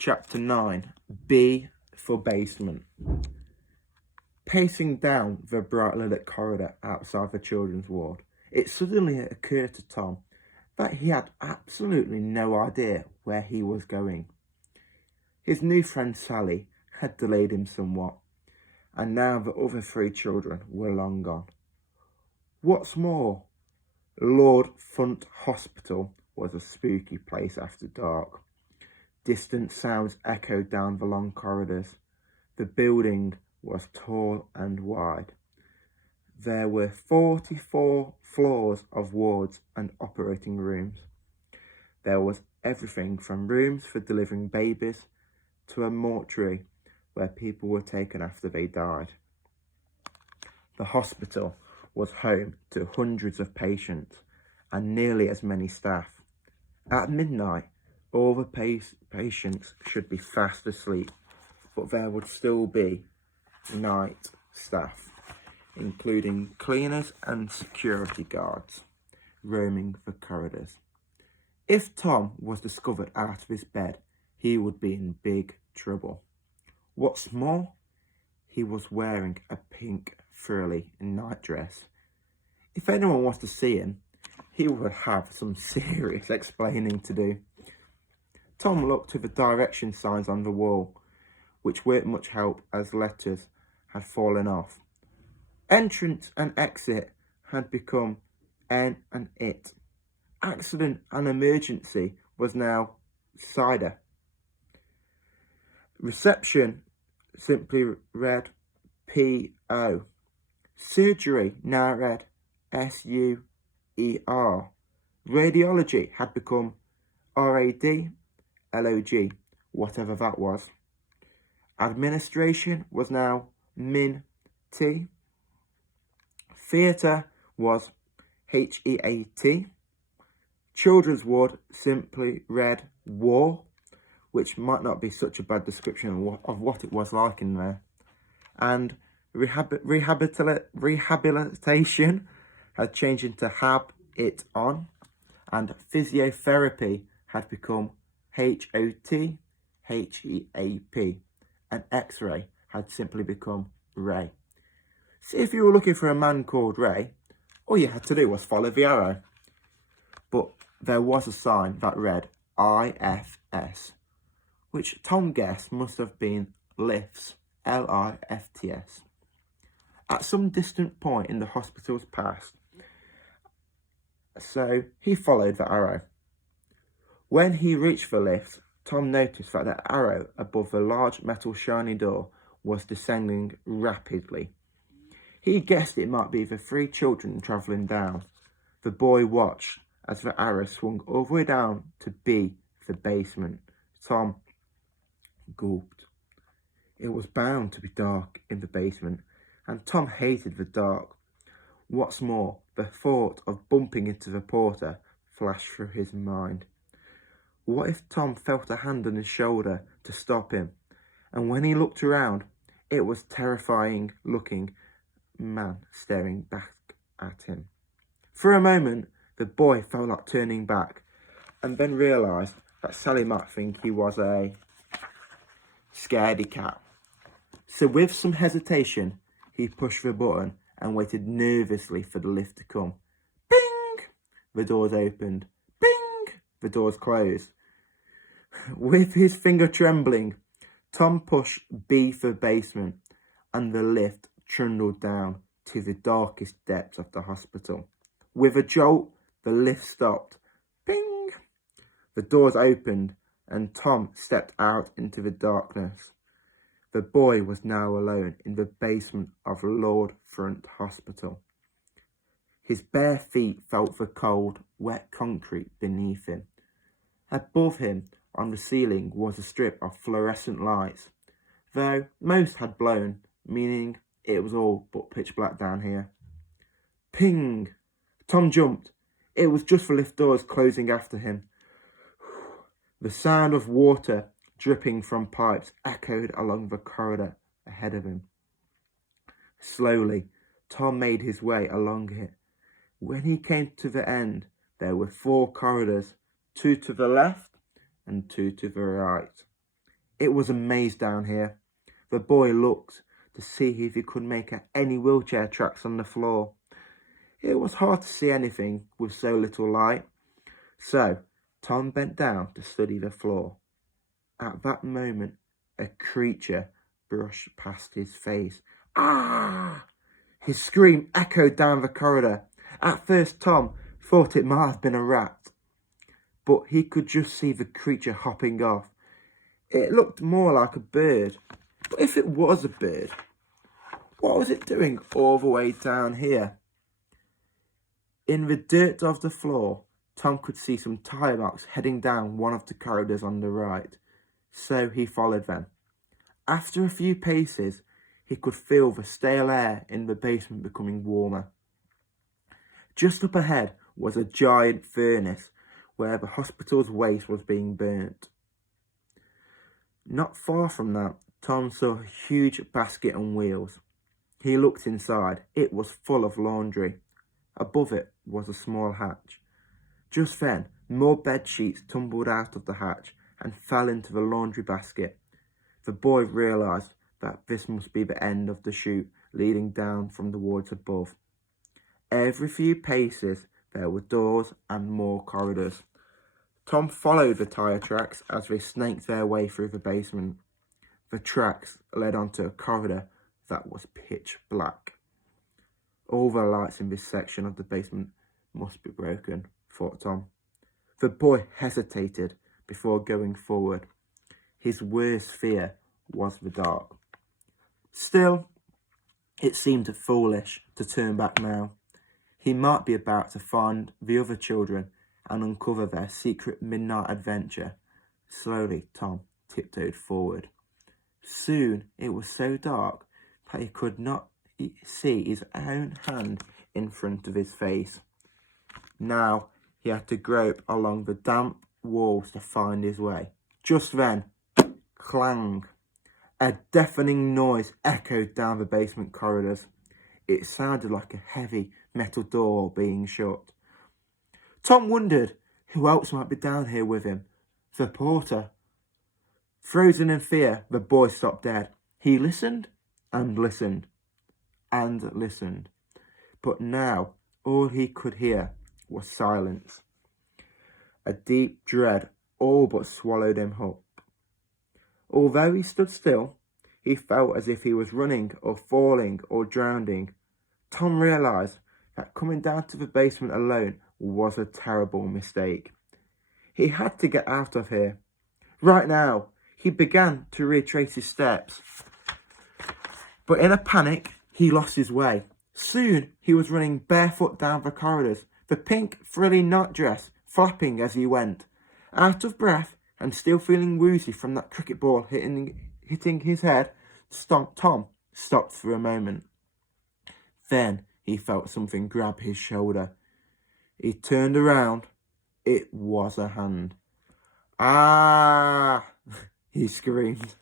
Chapter 9. B for basement. Pacing down the brightly lit corridor outside the children's ward, it suddenly occurred to Tom that he had absolutely no idea where he was going. His new friend Sally had delayed him somewhat, and now the other three children were long gone. What's more, Lord Front Hospital was a spooky place after dark. Distant sounds echoed down the long corridors. The building was tall and wide. There were 44 floors of wards and operating rooms. There was everything from rooms for delivering babies to a mortuary where people were taken after they died. The hospital was home to hundreds of patients and nearly as many staff. At midnight, all the patients should be fast asleep, but there would still be night staff, including cleaners and security guards, roaming the corridors. If Tom was discovered out of his bed, he would be in big trouble. What's more, he was wearing a pink frilly nightdress. If anyone was to see him, he would have some serious explaining to do. Tom looked to the direction signs on the wall, which weren't much help as letters had fallen off. Entrance and exit had become N and IT. Accident and emergency was now cider. Reception simply read PO. Surgery now read SUER. Radiology had become RAD, whatever that was. Administration was now MIN-T. Theatre was HEAT. Children's ward simply read WAR, which might not be such a bad description of what it was like in there. And rehabilitation had changed into HAB it on, and physiotherapy had become HOT, HEAP, and X-ray had simply become Ray. See, if you were looking for a man called Ray, all you had to do was follow the arrow. But there was a sign that read IFS, which Tom guessed must have been lifts, LIFTS. At some distant point in the hospital's past, so he followed the arrow. When he reached the lift, Tom noticed that the arrow above the large metal shiny door was descending rapidly. He guessed it might be the three children travelling down. The boy watched as the arrow swung all the way down to B, the basement. Tom gulped. It was bound to be dark in the basement, and Tom hated the dark. What's more, the thought of bumping into the porter flashed through his mind. What if Tom felt a hand on his shoulder to stop him? And when he looked around, it was a terrifying looking man staring back at him. For a moment, the boy felt like turning back, and then realised that Sally might think he was a scaredy cat. So with some hesitation, he pushed the button and waited nervously for the lift to come. Bing! The doors opened. Bing! The doors closed. With his finger trembling, Tom pushed B for basement, and the lift trundled down to the darkest depths of the hospital. With a jolt, the lift stopped. Bing! The doors opened, and Tom stepped out into the darkness. The boy was now alone in the basement of Lord Front Hospital. His bare feet felt the cold, wet concrete beneath him. Above him, on the ceiling, was a strip of fluorescent lights, though most had blown, meaning it was all but pitch black down here. Ping! Tom jumped. It was just the lift doors closing after him. The sound of water dripping from pipes echoed along the corridor ahead of him. Slowly, Tom made his way along it. When he came to the end, there were 4 corridors, 2 to the left and 2 to the right. It was a maze down here. The boy looked to see if he could make out any wheelchair tracks on the floor. It was hard to see anything with so little light, so Tom bent down to study the floor. At that moment, a creature brushed past his face. Ah! His scream echoed down the corridor. At first, Tom thought it might have been a rat, but he could just see the creature hopping off. It looked more like a bird. But if it was a bird, what was it doing all the way down here? In the dirt of the floor, Tom could see some tire marks heading down one of the corridors on the right, so he followed them. After a few paces, he could feel the stale air in the basement becoming warmer. Just up ahead was a giant furnace where the hospital's waste was being burnt. Not far from that, Tom saw a huge basket on wheels. He looked inside. It was full of laundry. Above it was a small hatch. Just then, more bed sheets tumbled out of the hatch and fell into the laundry basket. The boy realised that this must be the end of the chute leading down from the wards above. Every few paces, there were doors and more corridors. Tom followed the tyre tracks as they snaked their way through the basement. The tracks led onto a corridor that was pitch black. All the lights in this section of the basement must be broken, thought Tom. The boy hesitated before going forward. His worst fear was the dark. Still, it seemed foolish to turn back now. He might be about to find the other children and uncover their secret midnight adventure. Slowly, Tom tiptoed forward. Soon it was so dark that he could not see his own hand in front of his face. Now he had to grope along the damp walls to find his way. Just then, clang! A deafening noise echoed down the basement corridors. It sounded like a heavy metal door being shut. Tom wondered who else might be down here with him. The porter. Frozen in fear, the boy stopped dead. He listened and listened and listened. But now all he could hear was silence. A deep dread all but swallowed him up. Although he stood still, he felt as if he was running or falling or drowning. Tom realised that coming down to the basement alone was a terrible mistake. He had to get out of here. Right now, he began to retrace his steps. But in a panic, he lost his way. Soon, he was running barefoot down the corridors, the pink frilly nightdress flapping as he went. Out of breath and still feeling woozy from that cricket ball hitting his head, Tom stopped for a moment. Then he felt something grab his shoulder. He turned around. It was a hand. Ah! He screamed.